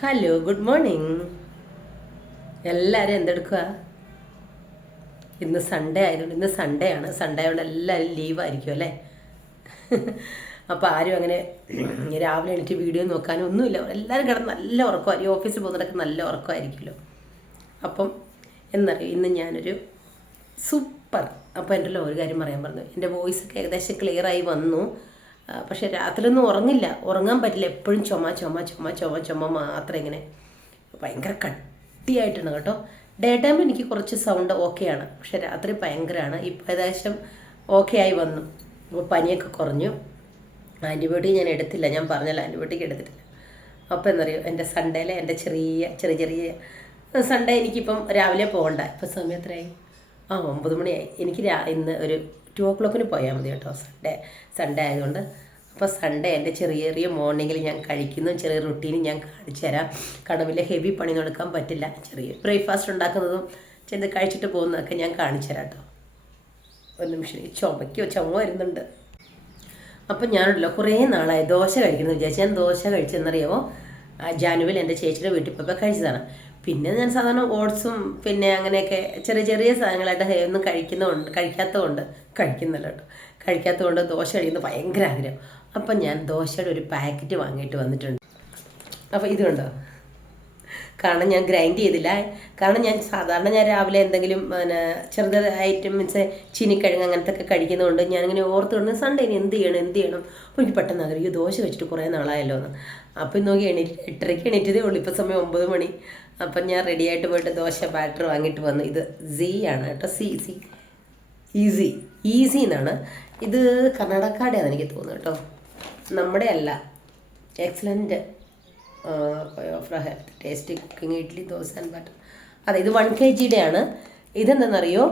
Hello, good morning. എല്ലാവരും എന്തെടുക്കുക? ഇന്ന് Sunday ആയതുകൊണ്ട് ഇന്ന് സൺഡേ ആണ്. സൺഡേ ആയതുകൊണ്ട് എല്ലാവരും ലീവായിരിക്കും അല്ലേ? അപ്പോൾ ആരും അങ്ങനെ രാവിലെ എണീറ്റ് വീഡിയോ നോക്കാനും ഒന്നുമില്ല. എല്ലാവരും കിടന്ന് നല്ല ഉറക്കമായിരിക്കും. ഓഫീസിൽ പോകുന്നതൊക്കെ നല്ല ഉറക്കമായിരിക്കുമല്ലോ. അപ്പം എന്നറിയും, ഇന്ന് ഞാനൊരു സൂപ്പർ. അപ്പോൾ എൻ്റെ ഒരു കാര്യം പറയാൻ പറഞ്ഞു. എൻ്റെ വോയിസൊക്കെ ഏകദേശം ക്ലിയറായി വന്നു. പക്ഷേ രാത്രിയൊന്നും ഉറങ്ങില്ല, ഉറങ്ങാൻ പറ്റില്ല. എപ്പോഴും ചുമ ചുമ ചുമ ചുമ ചുമ മാത്രം. ഇങ്ങനെ ഭയങ്കര കട്ടിയായിട്ടാണ് കേട്ടോ. ഡേ ടൈമിൽ എനിക്ക് കുറച്ച് സൗണ്ട് ഓക്കെയാണ്, പക്ഷെ രാത്രി ഭയങ്കരമാണ്. ഇപ്പോൾ ഏകദേശം ഓക്കെ ആയി വന്നു. അപ്പോൾ പനിയൊക്കെ കുറഞ്ഞു. ആൻറ്റിബയോട്ടിക് ഞാൻ എടുത്തില്ല, ഞാൻ പറഞ്ഞല്ലോ ആൻറ്റിബയോട്ടിക് എടുത്തിട്ടില്ല. അപ്പോൾ എന്നറിയോ, എൻ്റെ സൺഡേയിലെ എൻ്റെ ചെറിയ ചെറിയ ചെറിയ സൺഡേ എനിക്കിപ്പം രാവിലെ പോകണ്ട. ഇപ്പം സമയം എത്രയായി? 9 മണിയായി. എനിക്ക് ഇന്ന് ഒരു 2 o'clock പോയാൽ മതി കേട്ടോ, സൺഡേ ആയതുകൊണ്ട്. അപ്പോൾ സൺഡേ എൻ്റെ ചെറിയ ചെറിയ മോർണിംഗിൽ ഞാൻ കഴിക്കുന്ന ചെറിയ റുട്ടീനും ഞാൻ കാണിച്ചു തരാം. കടവിലെ ഹെവി പണി നടക്കാൻ പറ്റില്ല. ചെറിയ ബ്രേക്ക്ഫാസ്റ്റ് ഉണ്ടാക്കുന്നതും ചെന്ന് കഴിച്ചിട്ട് പോകുന്നതൊക്കെ ഞാൻ കാണിച്ചു തരാം കേട്ടോ. ഒരു നിമിഷം, ചുമ വരുന്നുണ്ട്. അപ്പം ഞാനുണ്ടല്ലോ കുറേ നാളായി ദോശ കഴിക്കുന്നത് വിചാരിച്ചു. ഞാൻ ദോശ കഴിച്ചെന്നറിയാമോ, ജാനുവിൽ എൻ്റെ ചേച്ചിയുടെ വീട്ടിൽ പോയപ്പോൾ കഴിച്ചതാണ്. പിന്നെ ഞാൻ സാധാരണ ഓട്സും പിന്നെ അങ്ങനെയൊക്കെ ചെറിയ ചെറിയ സാധനങ്ങളായിട്ട് ഒന്നും കഴിക്കാത്തതുകൊണ്ട് ദോശ കഴിക്കുന്നത് ഭയങ്കര ആഗ്രഹം. അപ്പം ഞാൻ ദോശയുടെ ഒരു പാക്കറ്റ് വാങ്ങിയിട്ട് വന്നിട്ടുണ്ട്. അപ്പോൾ ഇത് കണ്ടോ, കാരണം ഞാൻ ഗ്രൈൻഡ് ചെയ്തില്ല. കാരണം ഞാൻ സാധാരണ രാവിലെ എന്തെങ്കിലും പിന്നെ ചെറുതായിട്ട് മീൻസ് ചീനിക്കിഴങ്ങ് അങ്ങനത്തെ ഒക്കെ കഴിക്കുന്നതുകൊണ്ട് ഞാനിങ്ങനെ ഓർത്തുകൊണ്ട് സൺഡേ എന്ത് ചെയ്യണം. അപ്പോൾ എനിക്ക് പെട്ടെന്ന് ആഗ്രഹിക്കും ദോശ കഴിച്ചിട്ട് കുറേ നാളായല്ലോ എന്ന്. അപ്പം നോക്കി 8:30 എണീറ്റതേ ഉള്ളൂ. ഇപ്പോൾ സമയം 9 മണി. അപ്പം ഞാൻ റെഡി ആയിട്ട് പോയിട്ട് ദോശ ബാറ്റർ വാങ്ങിയിട്ട് വന്നു. ഇത് ആണ് കേട്ടോ, ഈസി എന്നാണ്. ഇത് കർണാടകയുടെയാണ് എനിക്ക് തോന്നുന്നു കേട്ടോ, നമ്മുടെ അല്ല. Excellent tasty cooking idli dosa and batter. അതെ, ഇത് 1 kg ആണ്. ഇതെന്താണെന്നറിയോ,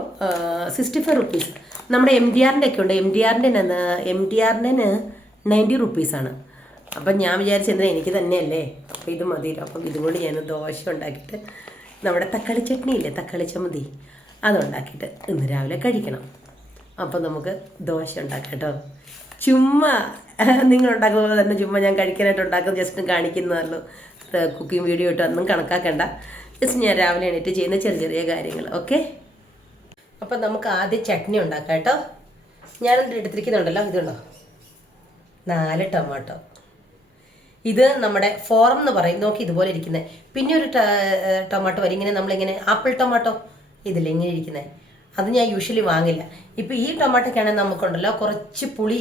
65 rupees. നമ്മുടെ MDRൻ്റെ ഒക്കെ ഉണ്ട്. MDRൻ്റെ 90 rupees ആണ്. അപ്പം ഞാൻ വിചാരിച്ചെന്താ, എനിക്ക് തന്നെയല്ലേ, അപ്പോൾ ഇത് മതിയല്ലോ. അപ്പം ഇതുകൊണ്ട് ഞാൻ ദോശ ഉണ്ടാക്കിയിട്ട് നമ്മുടെ തക്കാളി ചട്നി ഇല്ലേ, തക്കാളി ചമ്മന്തി, അതുണ്ടാക്കിയിട്ട് ഇന്ന് രാവിലെ കഴിക്കണം. അപ്പം നമുക്ക് ദോശ ഉണ്ടാക്കാം കേട്ടോ. ചുമ്മാ നിങ്ങൾ ഉണ്ടാക്കുന്ന പോലെ തന്നെ ചുമ്മാ ഞാൻ കഴിക്കാനായിട്ട് ഉണ്ടാക്കുന്നത് ജസ്റ്റ് കാണിക്കുന്നതല്ലോ. കുക്കിംഗ് വീഡിയോ ഇട്ട് ഒന്നും കണക്കാക്കണ്ട. ജസ്റ്റ് ഞാൻ രാവിലെ എണീറ്റ് ചെയ്യുന്ന ചെറിയ ചെറിയ കാര്യങ്ങൾ. ഓക്കെ, അപ്പം നമുക്ക് ആദ്യം ചട്നി ഉണ്ടാക്കാം കേട്ടോ. ഞാനെന്ത് എടുത്തിരിക്കുന്നുണ്ടല്ലോ, ഇതുണ്ടോ, 4 ടൊമാറ്റോ. ഇത് നമ്മുടെ ഫോറം എന്ന് പറയും. നോക്കി, ഇതുപോലെ ഇരിക്കുന്നത്. പിന്നെ ഒരു ടൊമാറ്റോ വരും ഇങ്ങനെ, നമ്മളിങ്ങനെ ആപ്പിൾ ടൊമാറ്റോ ഇതില്ല ഇങ്ങനെ ഇരിക്കുന്നത്. അത് ഞാൻ യൂഷ്വലി വാങ്ങില്ല. ഇപ്പോൾ ഈ ടൊമാറ്റോക്കാണെങ്കിൽ നമുക്കുണ്ടല്ലോ കുറച്ച് പുളി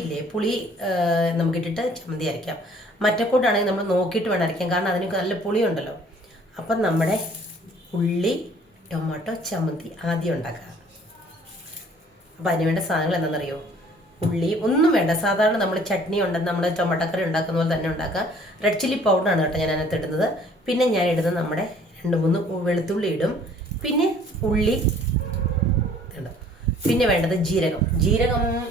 നമുക്കിട്ടിട്ട് ചമ്മന്തി അരയ്ക്കാം. മറ്റക്കൂട്ടാണെങ്കിൽ നമ്മൾ നോക്കിയിട്ട് വേണം അരയ്ക്കാം, കാരണം അതിന് നല്ല പുളിയുണ്ടല്ലോ. അപ്പം നമ്മുടെ ഉള്ളി ടൊമാറ്റോ ചമ്മന്തി ആദ്യം ഉണ്ടാക്കാം. അപ്പം അതിന് വേണ്ട സാധനങ്ങൾ എന്താണെന്നറിയോ, ഉള്ളി ഒന്നും വേണ്ട. സാധാരണ നമ്മൾ ചട്നി ഉണ്ടെന്ന് നമ്മൾ ടൊമാറ്റോ കറി ഉണ്ടാക്കുന്ന പോലെ തന്നെ ഉണ്ടാക്കുക. റെഡ് ചില്ലി പൗഡറാണ് കേട്ടോ ഞാൻ അതിനകത്ത് ഇടുന്നത്. പിന്നെ ഞാൻ ഇടുന്നത് നമ്മുടെ 2-3 വെളുത്തുള്ളി ഇടും. പിന്നെ ഉള്ളി. പിന്നെ വേണ്ടത് ജീരകം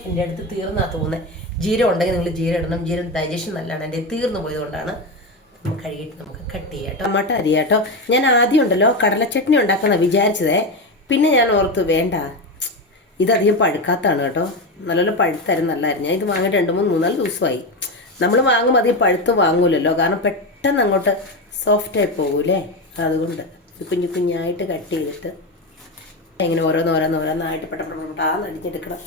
എൻ്റെ അടുത്ത് തീർന്നാ തോന്നുന്നത്. ജീരകം ഉണ്ടെങ്കിൽ നിങ്ങൾ ജീരകം ഇടണം. ജീരകം ഡൈജഷൻ നല്ലതാണ്. എൻ്റെ തീർന്നു പോയതുകൊണ്ടാണ്. നമുക്ക് കഴുകിയിട്ട് നമുക്ക് കട്ട് ചെയ്യാം. ടൊമാറ്റോ അരിയാട്ടോ. ഞാൻ ആദ്യം ഉണ്ടല്ലോ കടലച്ചട്നി ഉണ്ടാക്കുന്ന വിചാരിച്ചതേ. പിന്നെ ഞാൻ ഓർത്തു വേണ്ട, ഇതധികം പഴുക്കാത്തതാണ് കേട്ടോ. നല്ലപോലെ പഴുത്തായിരുന്നു, നല്ലതായിരുന്നു. ഞാൻ ഇത് വാങ്ങിയിട്ട് 2-3-4 ദിവസമായി. നമ്മൾ വാങ്ങുമ്പോൾ അധികം പഴുത്ത് വാങ്ങൂലല്ലോ, കാരണം പെട്ടെന്ന് അങ്ങോട്ട് സോഫ്റ്റായി പോകൂലേ. അതുകൊണ്ട് ഇത് കുഞ്ഞായിട്ട് കട്ട് ചെയ്തിട്ട് ഇങ്ങനെ ഓരോന്നോരോന്നായിട്ട് പെട്ടെന്ന് അടിഞ്ഞെടുക്കണം.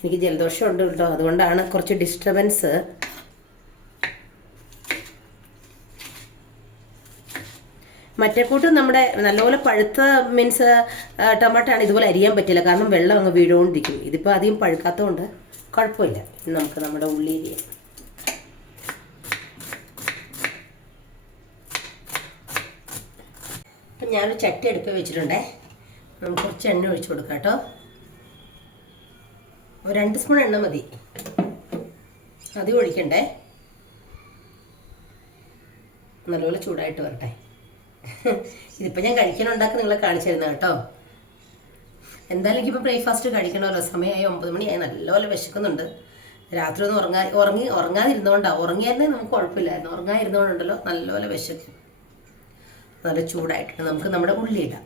എനിക്ക് ജലദോഷം ഉണ്ട് കേട്ടോ, അതുകൊണ്ടാണ് കുറച്ച് ഡിസ്റ്റർബൻസ്. മറ്റേ കൂട്ട് നമ്മുടെ നല്ലപോലെ പഴുത്ത മീൻസ് ടൊമാറ്റോ ആണ് ഇതുപോലെ അരിയാൻ പറ്റില്ല, കാരണം വെള്ളം അങ്ങ് വീഴുകൊണ്ടിരിക്കും. ഇതിപ്പോൾ അധികം പഴുക്കാത്തതുകൊണ്ട് കുഴപ്പമില്ല. നമുക്ക് നമ്മുടെ ഉള്ളി അരിയാം. അപ്പം ഞാനൊരു ചട്ടി അടുപ്പ് വെച്ചിട്ടുണ്ടേ. നമുക്ക് കുറച്ച് എണ്ണ ഒഴിച്ചു കൊടുക്കാം കേട്ടോ. ഒരു 2 സ്പൂൺ എണ്ണ മതി, അധികം ഒഴിക്കണ്ടേ. നല്ലപോലെ ചൂടായിട്ട് വരട്ടെ. ഇതിപ്പോൾ ഞാൻ കഴിക്കാനുണ്ടാക്കി നിങ്ങളെ കാണിച്ചു തരുന്ന കേട്ടോ. എന്തായാലും എനിക്കിപ്പോൾ ബ്രേക്ക്ഫാസ്റ്റ് കഴിക്കണമല്ലോ. സമയമായി 9 മണിയായി. നല്ലപോലെ വിശക്കുന്നുണ്ട്. രാത്രി ഒന്നും ഉറങ്ങാതിരുന്നതുകൊണ്ടാണ്. ഉറങ്ങിയായിരുന്നെങ്കിൽ നമുക്ക് കുഴപ്പമില്ലായിരുന്നു. ഉറങ്ങാതിരുന്നതുകൊണ്ടുണ്ടല്ലോ നല്ലപോലെ വിശക്കും. നല്ല ചൂടായിട്ട് നമുക്ക് നമ്മുടെ ഉള്ളി ഇടാം.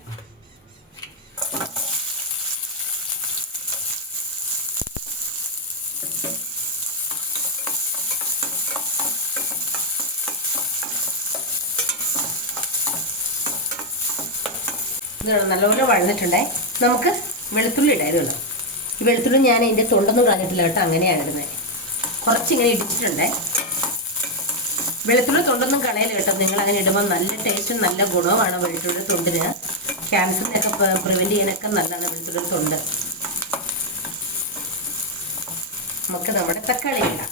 ഇതാണ് നല്ലപോലെ വഴന്നിട്ടുണ്ടേ. നമുക്ക് വെളുത്തുള്ളി ഇടായതുള്ളൂ. ഈ വെളുത്തുള്ളി ഞാൻ അതിൻ്റെ തൊണ്ടൊന്നും കളഞ്ഞിട്ടില്ല കേട്ടോ, അങ്ങനെയാണ് ഇടുന്നത്. കുറച്ചിങ്ങനെ ഇടിച്ചിട്ടുണ്ടേ. വെളുത്തുള്ളി തൊണ്ടൊന്നും കളയല് കേട്ടോ. നിങ്ങൾ അങ്ങനെ ഇടുമ്പോൾ നല്ല ടേസ്റ്റും നല്ല ഗുണവുമാണ് വെളുത്തുള്ളി തൊണ്ടിന്. ക്യാൻസറിനൊക്കെ പ്രിവെൻറ്റ് ചെയ്യാനൊക്കെ നല്ലതാണ് വെളുത്തുള്ളി തൊണ്ട്. നമുക്ക് നമ്മുടെ തക്കാളി ഇടാം.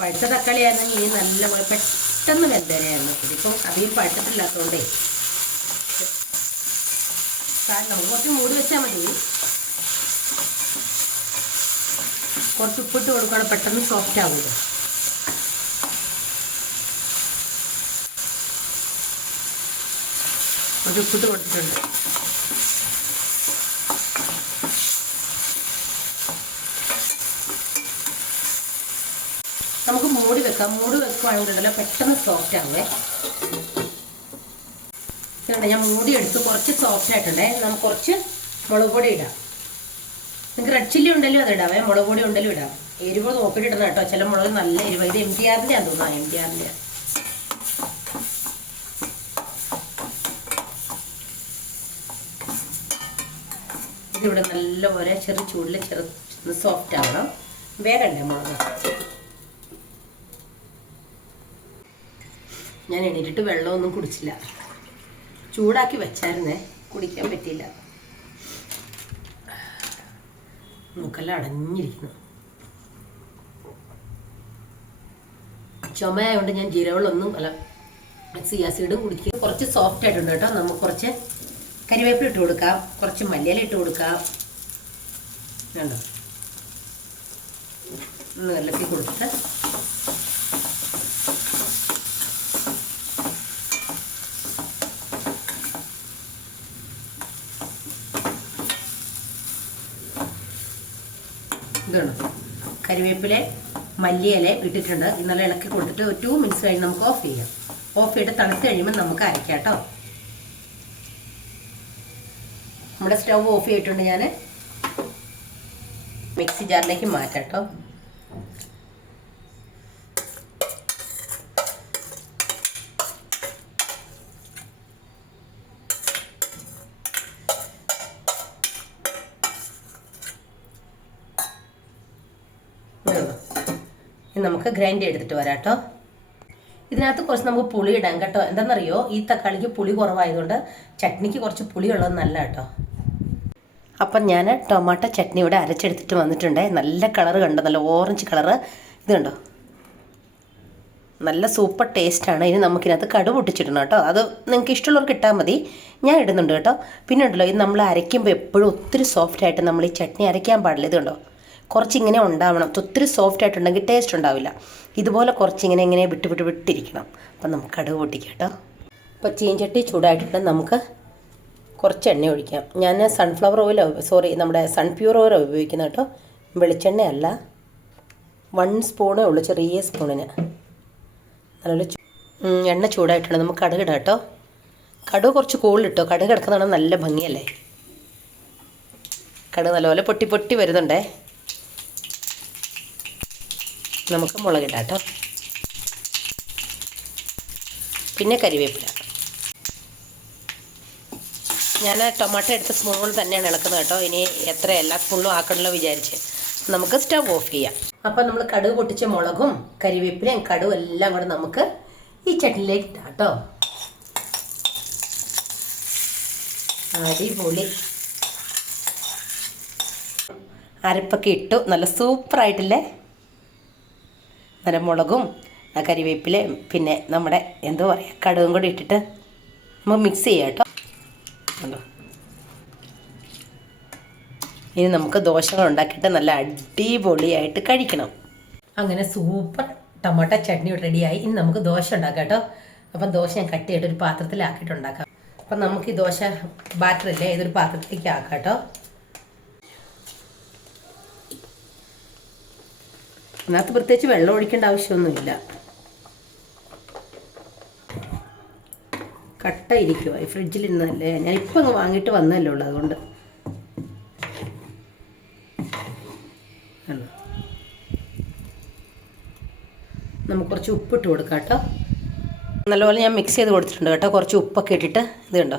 പഴുത്ത തക്കാളി ആയിരുന്നെങ്കിൽ ഇനി നല്ല പെട്ടെന്ന് വെന്തേനെയായിരുന്നു. ഇതിപ്പം അധികം പഴുത്തിട്ടില്ലാത്തതുകൊണ്ടേ നമുക്ക് കുറച്ച് മൂടി വെച്ചാൽ മതി. കുറച്ച് ഉപ്പിട്ട് കൊടുക്കണം, പെട്ടെന്ന് സോഫ്റ്റ് ആവുമല്ലോ. കുറച്ച് ഉപ്പിട്ട് കൊടുത്തിട്ടുണ്ട്. നമുക്ക് മൂടി വെക്കാം. മൂടി വെക്കുവാണെങ്കിലല്ലോ പെട്ടെന്ന് സോഫ്റ്റ് ആവുമേ. ഞാൻ മൂടി എടുത്ത് കുറച്ച് സോഫ്റ്റ് ആയിട്ടുണ്ടേ. നമുക്ക് കുറച്ച് മുളക് പൊടി ഇടാം. നിങ്ങൾക്ക് റെഡ് ചില്ലി ഉണ്ടല്ലോ അത് ഇടാവേ, മുളക് പൊടി ഉണ്ടല്ലോ ഇടാം. എരിവ് നോക്കിയിട്ട് ഇടണം കേട്ടോ. ചില മുളക് നല്ല എരിവ്. ഇത് MTRൻ്റെ ആണെന്ന് തോന്നുന്നു. MTRൻ്റെ ഇതിവിടെ നല്ലപോലെ ചെറു ചൂടിൽ സോഫ്റ്റ് ആവണം. വേഗണ്ടേ മുളക്. ഞാൻ എണീറ്റിട്ട് വെള്ളമൊന്നും കുടിച്ചില്ല. ചൂടാക്കി വെച്ചായിരുന്നേ, കുടിക്കാൻ പറ്റിയില്ല. മൂക്കെല്ലാം അടഞ്ഞിരിക്കുന്നു. ചുമയായതുകൊണ്ട് ഞാൻ ജീരകവെള്ളമൊന്നും അല്ല സിയാസീഡും കുടിക്കും. കുറച്ച് സോഫ്റ്റ് ആയിട്ടുണ്ട് കേട്ടോ. നമുക്ക് കുറച്ച് കരിവേപ്പില ഇട്ട് കൊടുക്കാം, കുറച്ച് മല്ലിയില ഇട്ട് കൊടുക്കാം. വേണ്ടോ ഒന്ന് ഇളക്കി കൊടുത്തിട്ട് ഇതാണ് കരിവേപ്പില മല്ലിയില ഇട്ടിട്ടുണ്ട്. നല്ല ഇളക്കി കൊടുത്തിട്ട് ഒരു 2 മിനിറ്റ്സ് കഴിഞ്ഞ് നമുക്ക് ഓഫ് ചെയ്യാം. ഓഫ് ചെയ്തിട്ട് തണുത്ത് കഴിയുമ്പോൾ നമുക്ക് അരയ്ക്കാം കേട്ടോ. നമ്മുടെ സ്റ്റവ് ഓഫ് ചെയ്തിട്ടുണ്ട്. ഞാൻ മിക്സി ജാറിലേക്ക് മാറ്റാം കേട്ടോ. നമുക്ക് ഗ്രൈൻഡ് ചെയ്തെടുത്തിട്ട് വരാം കേട്ടോ. ഇതിനകത്ത് കുറച്ച് നമുക്ക് പുളി ഇടാം കേട്ടോ. എന്താണെന്നറിയോ, ഈ തക്കാളിക്ക് പുളി കുറവായതുകൊണ്ട് ചട്നിക്ക് കുറച്ച് പുളി ഉള്ളത് നല്ല കേട്ടോ. അപ്പം ഞാൻ ടൊമാറ്റോ ചട്നി ഇവിടെ അരച്ചെടുത്തിട്ട് വന്നിട്ടുണ്ട്. നല്ല കളറ് കണ്ടോ, നല്ല ഓറഞ്ച് കളറ്. ഇത് കണ്ടോ, നല്ല സൂപ്പർ ടേസ്റ്റാണ്. ഇനി നമുക്കിനകത്ത് കടുക് പൊട്ടിച്ചിടണം കേട്ടോ. അത് നിങ്ങൾക്ക് ഇഷ്ടമുള്ളവർക്ക് ഇട്ടാൽ മതി, ഞാൻ ഇടുന്നുണ്ട് കേട്ടോ. പിന്നെ ഉണ്ടല്ലോ, ഇത് നമ്മൾ അരയ്ക്കുമ്പോൾ എപ്പോഴും ഒത്തിരി സോഫ്റ്റായിട്ട് നമ്മൾ ഈ ചട്നി അരയ്ക്കാൻ പാടില്ല. ഇത് കണ്ടോ, കുറച്ചിങ്ങനെ ഉണ്ടാവണം. ഒത്തിരി സോഫ്റ്റ് ആയിട്ടുണ്ടെങ്കിൽ ടേസ്റ്റ് ഉണ്ടാവില്ല. ഇതുപോലെ കുറച്ചിങ്ങനെ ഇങ്ങനെ വിട്ടിരിക്കണം. അപ്പം നമുക്ക് കടുക് പൊട്ടിക്കാം കേട്ടോ. അപ്പോൾ ചീഞ്ചട്ടി ചൂടായിട്ടിട്ട് നമുക്ക് കുറച്ച് എണ്ണ ഒഴിക്കാം. ഞാൻ സൺഫ്ലവർ ഓയിലോ നമ്മുടെ സൺപ്യൂർ ഓയിലോ ഉപയോഗിക്കുന്നത് കേട്ടോ. വെളിച്ചെണ്ണയല്ല. 1 സ്പൂണേ ഉള്ളൂ, ചെറിയ സ്പൂണിന്. നല്ല എണ്ണ ചൂടായിട്ടുണ്ട്. നമുക്ക് കടുക് ഇടാം കേട്ടോ. കടുക് കുറച്ച് കൂടുതലിട്ടോ. കടുക് കിടക്കുന്നതാണ് നല്ല ഭംഗിയല്ലേ. കടുക് നല്ലപോലെ പൊട്ടി വരുന്നുണ്ടേ. നമുക്ക് മുളകിടാം കേട്ടോ. പിന്നെ കരിവേപ്പില. ഞാൻ ടൊമാറ്റോ എടുത്ത സ്പൂൺ തന്നെയാണ് ഇളക്കുന്നത് കേട്ടോ. ഇനി എത്ര എല്ലാ സ്പൂണിലും ആക്കണമല്ലോ വിചാരിച്ച് നമുക്ക് സ്റ്റവ് ഓഫ് ചെയ്യാം. അപ്പം നമ്മൾ കടുക് പൊട്ടിച്ച മുളകും കരിവേപ്പിലയും കടുവും എല്ലാം കൂടെ നമുക്ക് ഈ ചട്നിയിലേക്ക് ഇടാം കേട്ടോ. അടിപൊളി. അരപ്പൊക്കെ ഇട്ടു. നല്ല സൂപ്പറായിട്ടില്ലേ. നല്ല മുളകും കരിവേപ്പിലയും പിന്നെ നമ്മുടെ എന്തോ പറയുക കടുകും കൂടി ഇട്ടിട്ട് നമുക്ക് മിക്സ് ചെയ്യാം കേട്ടോ. ഇനി നമുക്ക് ദോശകൾ ഉണ്ടാക്കിയിട്ട് നല്ല അടിപൊളിയായിട്ട് കഴിക്കണം. അങ്ങനെ സൂപ്പർ ടൊമാറ്റോ ചട്നി റെഡിയായി. ഇനി നമുക്ക് ദോശ ഉണ്ടാക്കാം കേട്ടോ. അപ്പം ദോശ ഞാൻ കട്ട് ചെയ്തിട്ട് ഒരു പാത്രത്തിലാക്കിയിട്ട് ഉണ്ടാക്കാം. അപ്പം നമുക്ക് ഈ ദോശ ബാറ്ററില്ലേ, ഇതൊരു പാത്രത്തിലേക്ക് ആക്കാം കേട്ടോ. അതിനകത്ത് പ്രത്യേകിച്ച് വെള്ളം ഒഴിക്കേണ്ട ആവശ്യമൊന്നുമില്ല. കട്ട ഇരിക്കുക. ഈ ഫ്രിഡ്ജിൽ ഇരുന്നല്ലേ, ഞാൻ ഇപ്പം അങ്ങ് വാങ്ങിയിട്ട് വന്നല്ലേ ഉള്ളൂ. അതുകൊണ്ട് നമുക്ക് കുറച്ച് ഉപ്പിട്ട് കൊടുക്കാം കേട്ടോ. നല്ലപോലെ ഞാൻ മിക്സ് ചെയ്ത് കൊടുത്തിട്ടുണ്ട് കേട്ടോ. കുറച്ച് ഉപ്പൊക്കെ ഇട്ടിട്ട് ഇത് കണ്ടോ,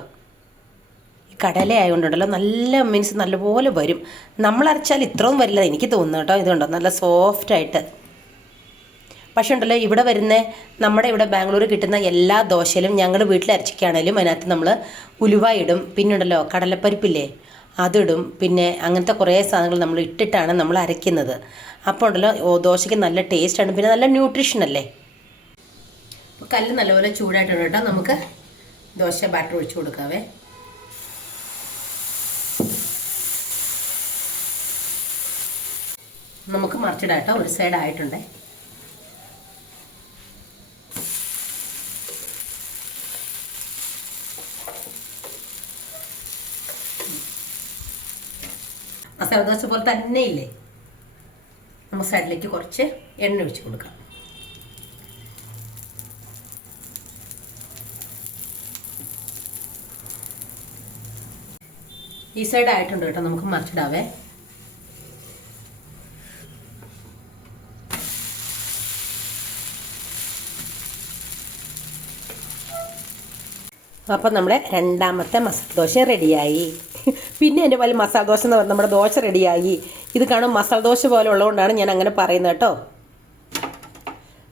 ഈ കടല ആയതുകൊണ്ടുണ്ടല്ലോ നല്ല മീൻസ് നല്ലപോലെ വരും. നമ്മൾ അരച്ചാൽ ഇത്രയും വരില്ല എനിക്ക് തോന്നുന്നു കേട്ടോ. ഇതുണ്ടോ നല്ല സോഫ്റ്റായിട്ട്. പക്ഷേ ഉണ്ടല്ലോ ഇവിടെ വരുന്ന നമ്മുടെ ഇവിടെ ബാംഗ്ലൂർ കിട്ടുന്ന എല്ലാ ദോശയിലും ഞങ്ങൾ വീട്ടിൽ അരച്ചിക്കാണേലും അതിനകത്ത് നമ്മൾ ഉലുവ ഇടും, പിന്നെ ഉണ്ടല്ലോ കടലപ്പരിപ്പില്ലേ അതിടും, പിന്നെ അങ്ങനത്തെ കുറേ സാധനങ്ങൾ നമ്മൾ ഇട്ടിട്ടാണ് നമ്മൾ അരയ്ക്കുന്നത്. അപ്പോൾ ഉണ്ടല്ലോ ദോശയ്ക്ക് നല്ല ടേസ്റ്റാണ്, പിന്നെ നല്ല ന്യൂട്രീഷൻ അല്ലേ. കല്ല് നല്ലപോലെ ചൂടായിട്ടുണ്ട് കേട്ടോ. നമുക്ക് ദോശ ബാറ്റർ ഒഴിച്ചു കൊടുക്കാവേ. നമുക്ക് മറിച്ചിടാം കേട്ടോ. ഒരു സൈഡ് ആയിട്ടുണ്ട്. മസാല ദോശ പോലെ തന്നെ ഇല്ലേ. നമ്മൾ സൈഡിലേക്ക് കുറച്ച് എണ്ണ ഒഴിച്ച് കൊടുക്കാം. ഈ സൈഡ് ആയിട്ടുണ്ട് കേട്ടോ. നമുക്ക് മറിച്ചിടാവേ. അപ്പം നമ്മുടെ രണ്ടാമത്തെ മസാല ദോശ റെഡിയായി. പിന്നെ എൻ്റെ പോലെ മസാല ദോശ എന്ന് പറഞ്ഞാൽ നമ്മുടെ ദോശ റെഡിയായി. ഇത് കാണും മസാല ദോശ പോലെ ഉള്ളതുകൊണ്ടാണ് ഞാൻ അങ്ങനെ പറയുന്നത് കേട്ടോ.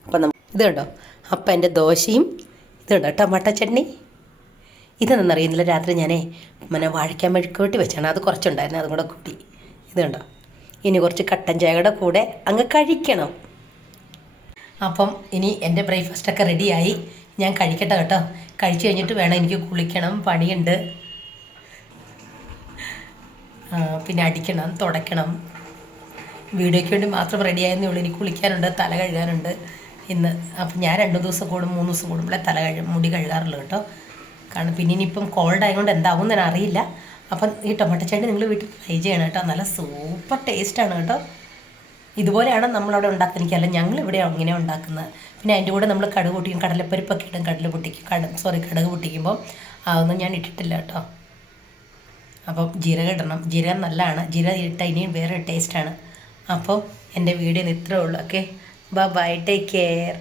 അപ്പം ഇത് കണ്ടോ. അപ്പം എൻ്റെ ദോശയും ഇത് കണ്ടോ ടൊമാറ്റോ ചട്നി. ഇതെന്നറിയുന്നില്ല, രാത്രി ഞാനേ വാഴയ്ക്കാൻ മെഴുക്കുവരട്ടി വെച്ചാണ്, അത് കുറച്ചുണ്ടായിരുന്നു, അതും കൂടെ കൂട്ടി. ഇത് കണ്ടോ. ഇനി കുറച്ച് കട്ടൻ ചായയുടെ കൂടെ അങ്ങ് കഴിക്കണം. അപ്പം ഇനി എൻ്റെ ബ്രേക്ക്ഫാസ്റ്റൊക്കെ റെഡിയായി. ഞാൻ കഴിക്കട്ടെ കേട്ടോ. കഴിച്ച് കഴിഞ്ഞിട്ട് വേണം എനിക്ക് കുളിക്കണം, പണിയുണ്ട്, പിന്നെ അടിക്കണം, തുടയ്ക്കണം. വീഡിയോയ്ക്ക് വേണ്ടി മാത്രം റെഡിയായെന്നേ ഉള്ളൂ. എനിക്ക് കുളിക്കാനുണ്ട്, തല കഴുകാനുണ്ട് ഇന്ന്. അപ്പം ഞാൻ 2 ദിവസം കൂടും 3 ദിവസം കൂടുമ്പോഴേ മുടി കഴുകാറുള്ളൂ കേട്ടോ. കാരണം പിന്നെ ഇനിയിപ്പം കോൾഡ് ആയതുകൊണ്ട് എന്താവും എന്ന് അറിയില്ല. അപ്പം ഈ ടൊമാറ്റോ ചട്നി നിങ്ങൾ വീട്ടിൽ ട്രൈ ചെയ്യണം കേട്ടോ. നല്ല സൂപ്പർ ടേസ്റ്റാണ് കേട്ടോ. ഇതുപോലെയാണ് നമ്മളവിടെ ഉണ്ടാക്കുന്നത്. എനിക്കല്ല, ഞങ്ങളിവിടെ ഇങ്ങനെ ഉണ്ടാക്കുന്നത്. പിന്നെ അതിൻ്റെ കൂടെ നമ്മൾ കടുക് പൊട്ടിക്കും, കടലപ്പരിപ്പൊക്കെ ഇടും. കടുക് പൊട്ടിക്കുമ്പോൾ അതൊന്നും ഞാൻ ഇട്ടിട്ടില്ല കേട്ടോ. അപ്പം ജീരകം ഇടണം. ജീരകം നല്ലതാണ്. ജീരകം ഇട്ടാൽ ഇനിയും വേറെ ടേസ്റ്റാണ്. അപ്പോൾ എൻ്റെ വീഡിയോ ഇത്രയേ ഉള്ളൂ. Okay, bye, take care.